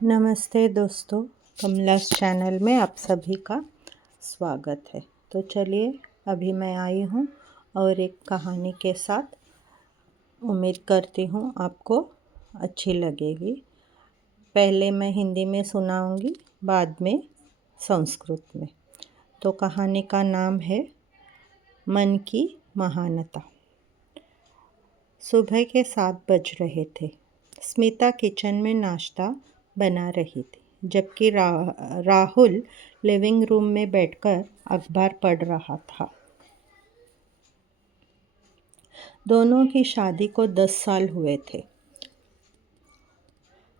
नमस्ते दोस्तों, कमला's चैनल में आप सभी का स्वागत है। तो चलिए, अभी मैं आई हूँ और एक कहानी के साथ। उम्मीद करती हूँ आपको अच्छी लगेगी। पहले मैं हिंदी में सुनाऊँगी, बाद में संस्कृत में। तो कहानी का नाम है मन की महानता। सुबह के 7 बज रहे थे। स्मिता किचन में नाश्ता बना रही थी, जबकि राहुल लिविंग रूम में बैठकर अखबार पढ़ रहा था। दोनों की शादी को 10 साल हुए थे।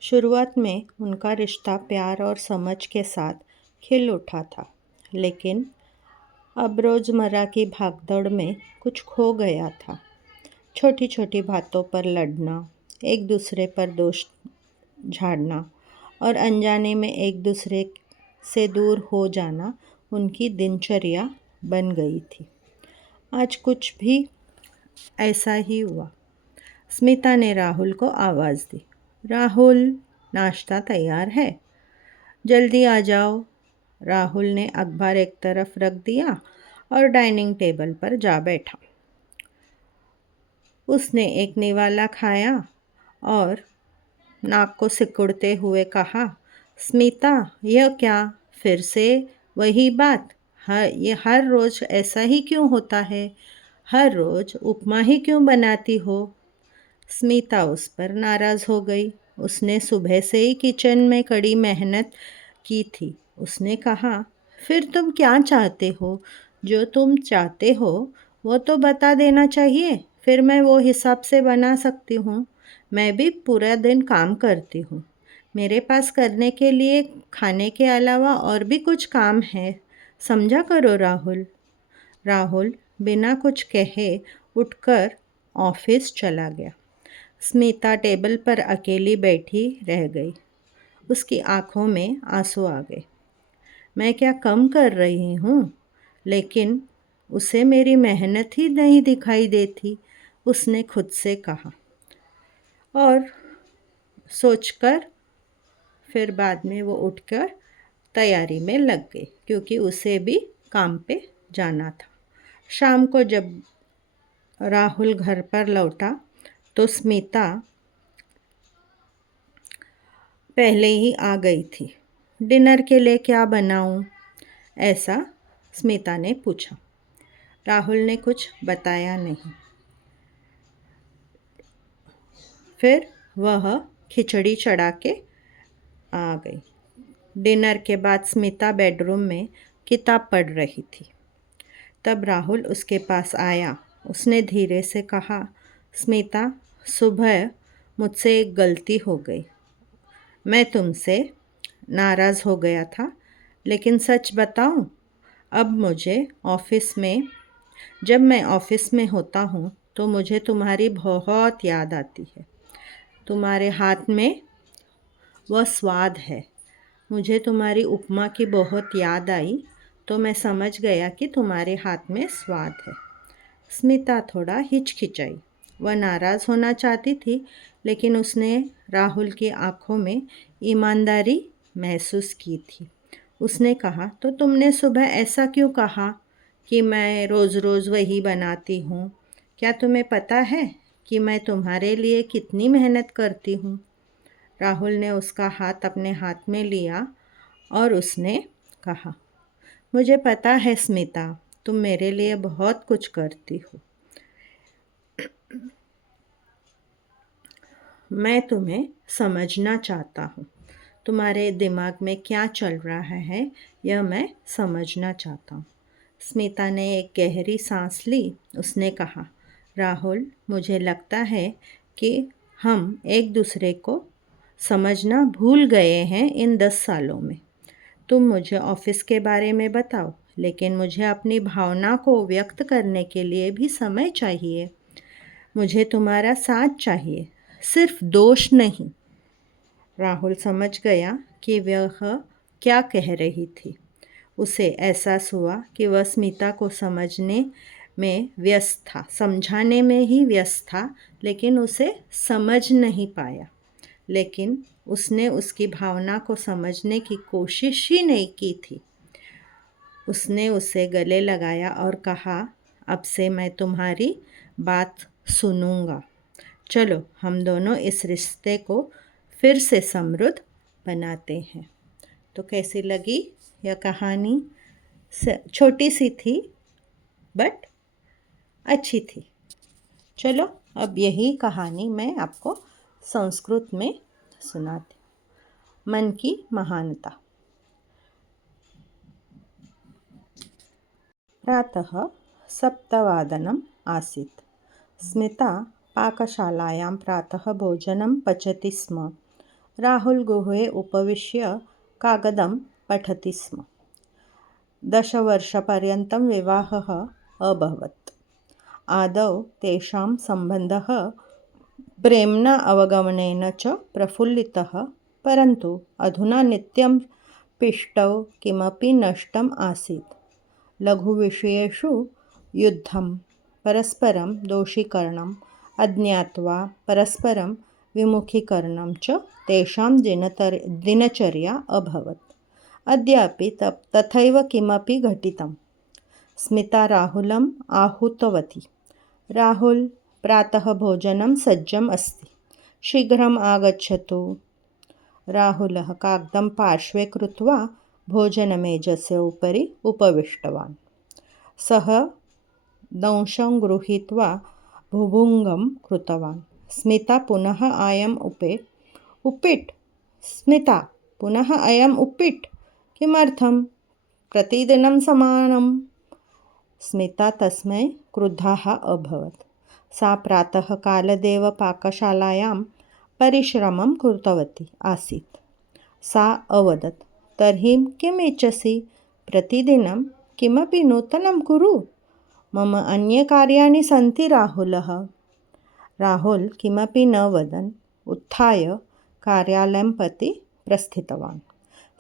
शुरुआत में उनका रिश्ता प्यार और समझ के साथ खिल उठा था, लेकिन अब रोज़मर्रा की भागदौड़ में कुछ खो गया था। छोटी छोटी बातों पर लड़ना, एक दूसरे पर दोष झाड़ना और अनजाने में एक दूसरे से दूर हो जाना उनकी दिनचर्या बन गई थी। आज कुछ भी ऐसा ही हुआ। स्मिता ने राहुल को आवाज़ दी, राहुल, नाश्ता तैयार है, जल्दी आ जाओ। राहुल ने अखबार एक तरफ रख दिया और डाइनिंग टेबल पर जा बैठा। उसने एक निवाला खाया और नाक को सिकुड़ते हुए कहा, स्मिता, यह क्या फिर से वही बात? ये हर रोज़ ऐसा ही क्यों होता है? हर रोज़ उपमा ही क्यों बनाती हो? स्मिता उस पर नाराज़ हो गई। उसने सुबह से ही किचन में कड़ी मेहनत की थी। उसने कहा, फिर तुम क्या चाहते हो? जो तुम चाहते हो वो तो बता देना चाहिए, फिर मैं वो हिसाब से बना सकती हूँ। मैं भी पूरा दिन काम करती हूँ। मेरे पास करने के लिए खाने के अलावा और भी कुछ काम है। समझा करो राहुल। राहुल बिना कुछ कहे उठकर ऑफिस चला गया। स्मिता टेबल पर अकेली बैठी रह गई। उसकी आंखों में आंसू आ गए। मैं क्या कम कर रही हूँ? लेकिन उसे मेरी मेहनत ही नहीं दिखाई देती, उसने खुद से कहा। और सोचकर फिर बाद में वो उठकर तैयारी में लग गई, क्योंकि उसे भी काम पे जाना था। शाम को जब राहुल घर पर लौटा तो स्मिता पहले ही आ गई थी। डिनर के लिए क्या बनाऊं? ऐसा स्मिता ने पूछा। राहुल ने कुछ बताया नहीं। फिर वह खिचड़ी चढ़ा के आ गई। डिनर के बाद स्मिता बेडरूम में किताब पढ़ रही थी। तब राहुल उसके पास आया। उसने धीरे से कहा, स्मिता, सुबह मुझसे एक गलती हो गई। मैं तुमसे नाराज़ हो गया था, लेकिन सच बताऊं, अब मुझे जब मैं ऑफ़िस में होता हूँ तो मुझे तुम्हारी बहुत याद आती है। तुम्हारे हाथ में वह स्वाद है। मुझे तुम्हारी उपमा की बहुत याद आई, तो मैं समझ गया कि तुम्हारे हाथ में स्वाद है। स्मिता थोड़ा हिचकिचाई। वह नाराज़ होना चाहती थी, लेकिन उसने राहुल की आंखों में ईमानदारी महसूस की थी। उसने कहा, तो तुमने सुबह ऐसा क्यों कहा कि मैं रोज़ रोज़ वही बनाती हूँ? क्या तुम्हें पता है कि मैं तुम्हारे लिए कितनी मेहनत करती हूँ? राहुल ने उसका हाथ अपने हाथ में लिया और उसने कहा, मुझे पता है स्मिता, तुम मेरे लिए बहुत कुछ करती हो। मैं तुम्हें समझना चाहता हूँ। तुम्हारे दिमाग में क्या चल रहा है, यह मैं समझना चाहता हूँ। स्मिता ने एक गहरी सांस ली। उसने कहा, राहुल, मुझे लगता है कि हम एक दूसरे को समझना भूल गए हैं इन 10 सालों में। तुम मुझे ऑफ़िस के बारे में बताओ, लेकिन मुझे अपनी भावना को व्यक्त करने के लिए भी समय चाहिए। मुझे तुम्हारा साथ चाहिए, सिर्फ दोष नहीं। राहुल समझ गया कि वह क्या कह रही थी। उसे एहसास हुआ कि वह स्मिता को समझने में व्यस्त था, समझाने में ही व्यस्त था, लेकिन उसे समझ नहीं पाया। लेकिन उसने उसकी भावना को समझने की कोशिश ही नहीं की थी। उसने उसे गले लगाया और कहा, अब से मैं तुम्हारी बात सुनूंगा। चलो हम दोनों इस रिश्ते को फिर से समृद्ध बनाते हैं। तो कैसी लगी यह कहानी? छोटी सी थी बट अच्छी थी। चलो अब यही कहानी मैं आपको संस्कृत में सुनाती हूँ। मन की महानता। प्रातः 7:00 आसीत्। स्मिता पाकशालायां प्रातः भोजनं पचति स्म। राहुल गृहे उपविश्य कागदं पठति स्म। 10 वर्षपर्यन्तं विवाहः अभवत्। आदौ तेषां सम्बन्धः प्रेम्णा अवगमनेन च प्रफुल्लितः, परन्तु अधुना नित्यं पिष्टौ किमपि नष्टम् आसीत्। लघुविषयेषु युद्धं, परस्परं दोषीकरणम्, अज्ञात्वा परस्परं विमुखीकरणं च तेषां दिनचर्या अभवत्। अद्यापि तथैव किमपि घटितं। स्मिता राहुलम् आहूतवती। राहुल, प्रातः भोजनं सज्जम् अस्ति, शीघ्रम् आगच्छतु। राहुलः कागदं पार्श्वे कृत्वा भोजनमेजस्य उपरि उपविष्टवान्। सः दंशं गृहीत्वा भुभुङ्गं कृतवान्। स्मिता पुनः अयम् उप्पिट्। स्मिता पुनः अयम् उप्पिट् किमर्थं? प्रतिदिनं समानम्। स्मिता तस्मै क्रुद्धाः अभवत्। सा प्रातःकालदेव पाकशालायां परिश्रमं कृतवती आसीत्। सा अवदत्, तर्हि किम् इच्छसि? प्रतिदिनं किमपि नूतनं कुरु। मम अन्यकार्याणि सन्ति राहुलः। राहुल किमपि न वदन् उत्थाय कार्यालयं प्रति प्रस्थितवान्।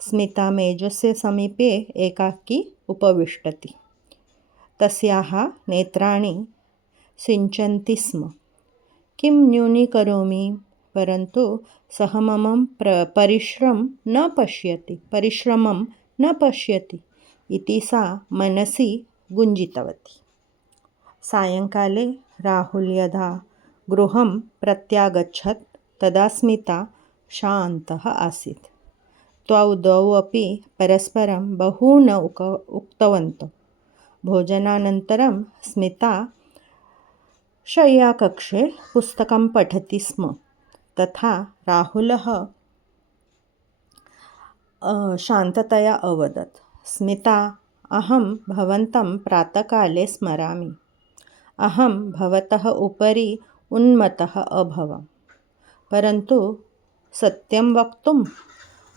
स्मिता मेजस्य समीपे एकाकी उपविष्टति। तस्याः नेत्राणि सिञ्चन्ति स्म। किं न्यूनीकरोमि? परन्तु सः मम परिश्रमं न पश्यति इति सा मनसि गुञ्जितवती। सायङ्काले राहुल यदा गृहं प्रत्यागच्छत् तदा स्मिता शान्तः आसीत्। द्वौ अपि परस्परं बहु न उक्तवन्तौ। भोजनानन्तरं स्मिता शय्याकक्षे पुस्तकं पठति स्म, तथा राहुलः शान्ततया अवदत्, स्मिता, अहं भवन्तं प्रातःकाले स्मरामि। अहं भवतः उपरि उन्मत्तः अभवम्, परन्तु सत्यं वक्तुम्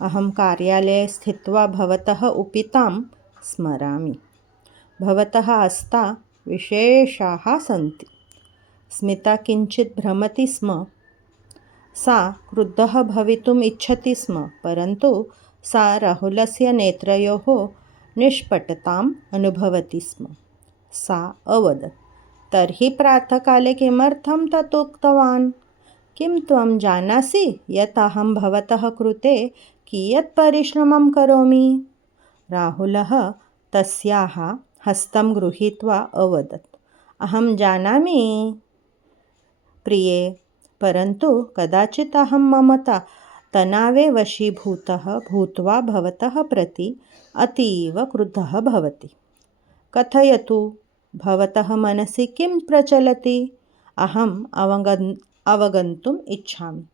अहं कार्यालये स्थित्वा भवतः उपितां स्मरामि। भवतः हस्ता विशेषाः सन्ति। स्मिता किञ्चित् भ्रमति स्म। सा क्रुद्धः भवितुम् इच्छति स्म, परन्तु सा राहुलस्य नेत्रयोः निष्पटताम् अनुभवति स्म। सा अवदत्, तर्हि प्रातःकाले किमर्थं तत् उक्तवान्? किं त्वं जानासि यत् अहं भवतः कृते कियत् परिश्रमं करोमि? राहुलः तस्याः हस्तं गृहीत्वा अवदत्, अहं जानामि प्रिये, परन्तु कदाचित् अहं मम तनावे वशीभूतः भूत्वा भवतः प्रति अतीव क्रुद्धः भवति। कथयतु, भवतः मनसि किं प्रचलति? अहम् अवगन्तुम् इच्छामि।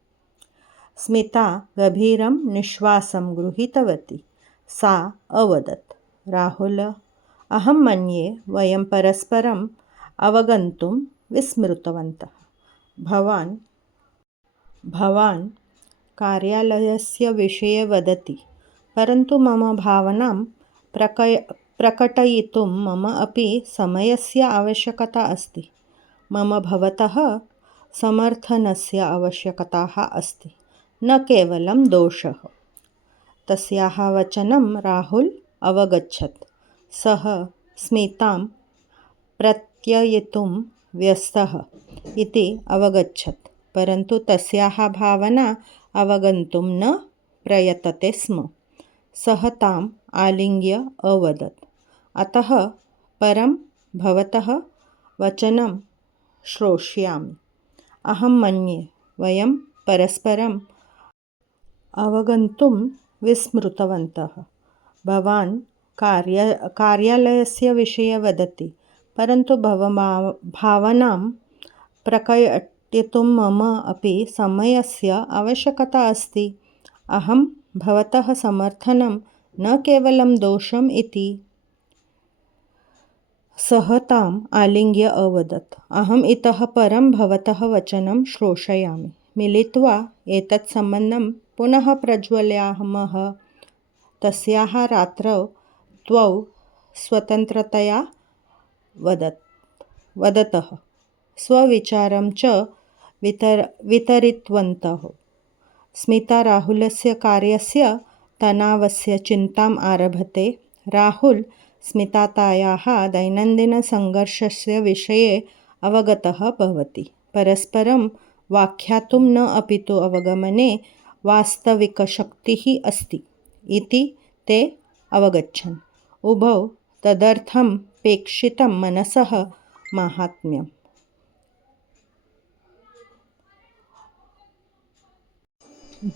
स्मिता गभीरं निःश्वासं गृहीतवती। सा अवदत्, राहुल, अहं मन्ये वयं परस्परम् अवगन्तुं विस्मृतवन्तः। भवान् कार्यालयस्य विषये वदति, परन्तु मम भावनां प्रकटयितुं मम अपि समयस्य आवश्यकता अस्ति। मम भवतः समर्थनस्य आवश्यकता अस्ति, न केवलं दोषः। तस्याः वचनं राहुल अवगच्छत्। सः स्मितां प्रत्ययितुं व्यस्तः इति अवगच्छत्, परन्तु तस्याः भावना अवगन्तुं न प्रयतते स्म। सः ताम् आलिङ्ग्य अवदत्, अतः परं भवतः वचनं श्रोष्यामि। अहं मन्ये वयं परस्परम् अवगन्तुं विस्मृतवन्तः। भवान् कार्यालयस्य विषये वदति, परन्तु भावनां प्रकटयितुं मम अपि समयस्य आवश्यकता अस्ति। अहं भवतः समर्थनं न केवलं दोषम् इति। सः ताम् आलिङ्ग्य अवदत्, अहम् इतः परं भवतः वचनं श्रोष्यामि। मिलित्वा एतत् सम्बन्धं पुनः प्रज्वलयामः। तस्याः रात्रौ द्वौ स्वतन्त्रतया वदतः स्वविचारं च वितरितवन्तौ। स्मिता राहुलस्य कार्यस्य तनावस्य चिन्ताम् आरभते। राहुल स्मितायाः दैनन्दिनसङ्घर्षस्य विषये अवगतः भवति। परस्परं व्याख्यातुं न अपि तु अवगमने वास्तविकशक्तिः अस्ति इति ते अवगच्छन्। उभौ तदर्थमपेक्षितं मनसः माहात्म्यम्।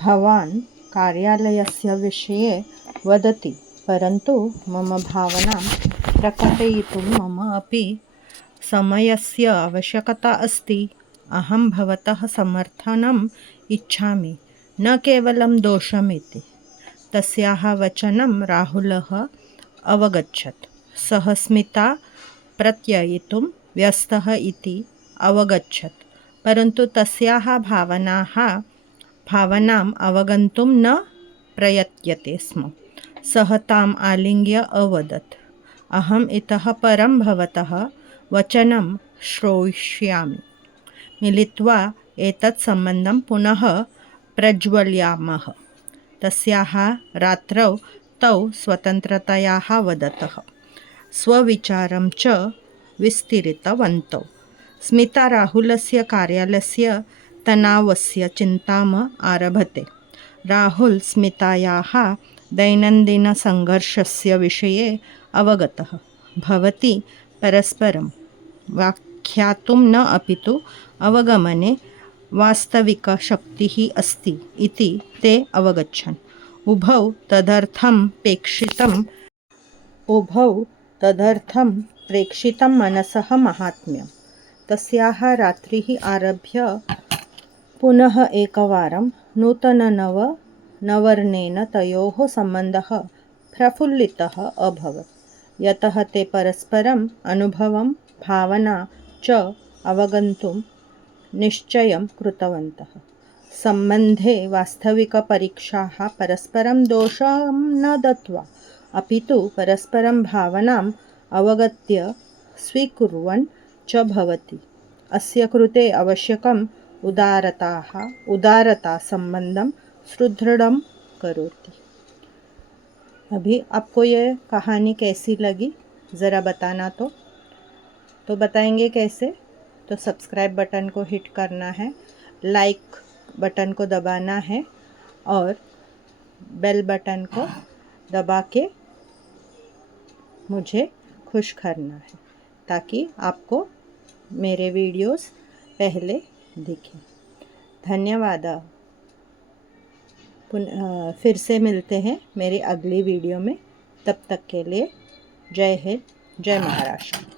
भवान् कार्यालयस्य विषये वदति, परन्तु मम भावनां प्रकटयितुं मम अपि समयस्य आवश्यकता अस्ति। अहं भवतः समर्थनम् इच्छामि, न केवलं दोषमिति। तस्याः वचनं राहुलः अवगच्छत्। सः स्मिता प्रत्ययितुं व्यस्तः इति अवगच्छत्, परन्तु तस्याः भावनाम् अवगन्तुं न प्रयत्यते स्म। सः ताम् आलिङ्ग्य अवदत्, अहम् इतः परं भवतः वचनं श्रोष्यामि। मिलित्वा एतत् सम्बन्धं पुनः प्रज्वलयामः। तस्याः रात्रौ तौ स्वतन्त्रतया वदतः स्वविचारं च विस्तरितवन्तौ। स्मिता राहुलस्य कार्यालयस्य तनावस्य चिन्ताम् आरभते। राहुल स्मितायाः दैनन्दिनसङ्घर्षस्य विषये अवगतः भवति। परस्परं व्याख्यातुं न अपि तु अवगमने वास्तविकशक्तिः अस्ति इति ते अवगच्छन्। उभौ तदर्थं मनसः माहात्म्यम्। तस्याः रात्रिः आरभ्य पुनः एकवारं नूतनवर्णेन तयोः सम्बन्धः प्रफुल्लितः अभवत्, यतः ते परस्परम् अनुभवं भावना च अवगन्तुं निश्चयं कृतवन्तः। सम्बन्धे वास्तविकपरीक्षाः परस्परं दोषं न दत्त्वा, अपि तु परस्परं भावनाम् अवगत्य स्वीकुर्वन् च भवति। अस्य कृते आवश्यकम् उदारता संबंधम सुदृढ़ करोति। अभी आपको ये कहानी कैसी लगी ज़रा बताना। तो बताएंगे कैसे? तो सब्सक्राइब बटन को हिट करना है, लाइक बटन को दबाना है और बेल बटन को दबा के मुझे खुश करना है, ताकि आपको मेरे वीडियोस पहले दिखें। धन्यवाद। फिर से मिलते हैं मेरी अगली वीडियो में। तब तक के लिए जय हिंद, जय महाराष्ट्र।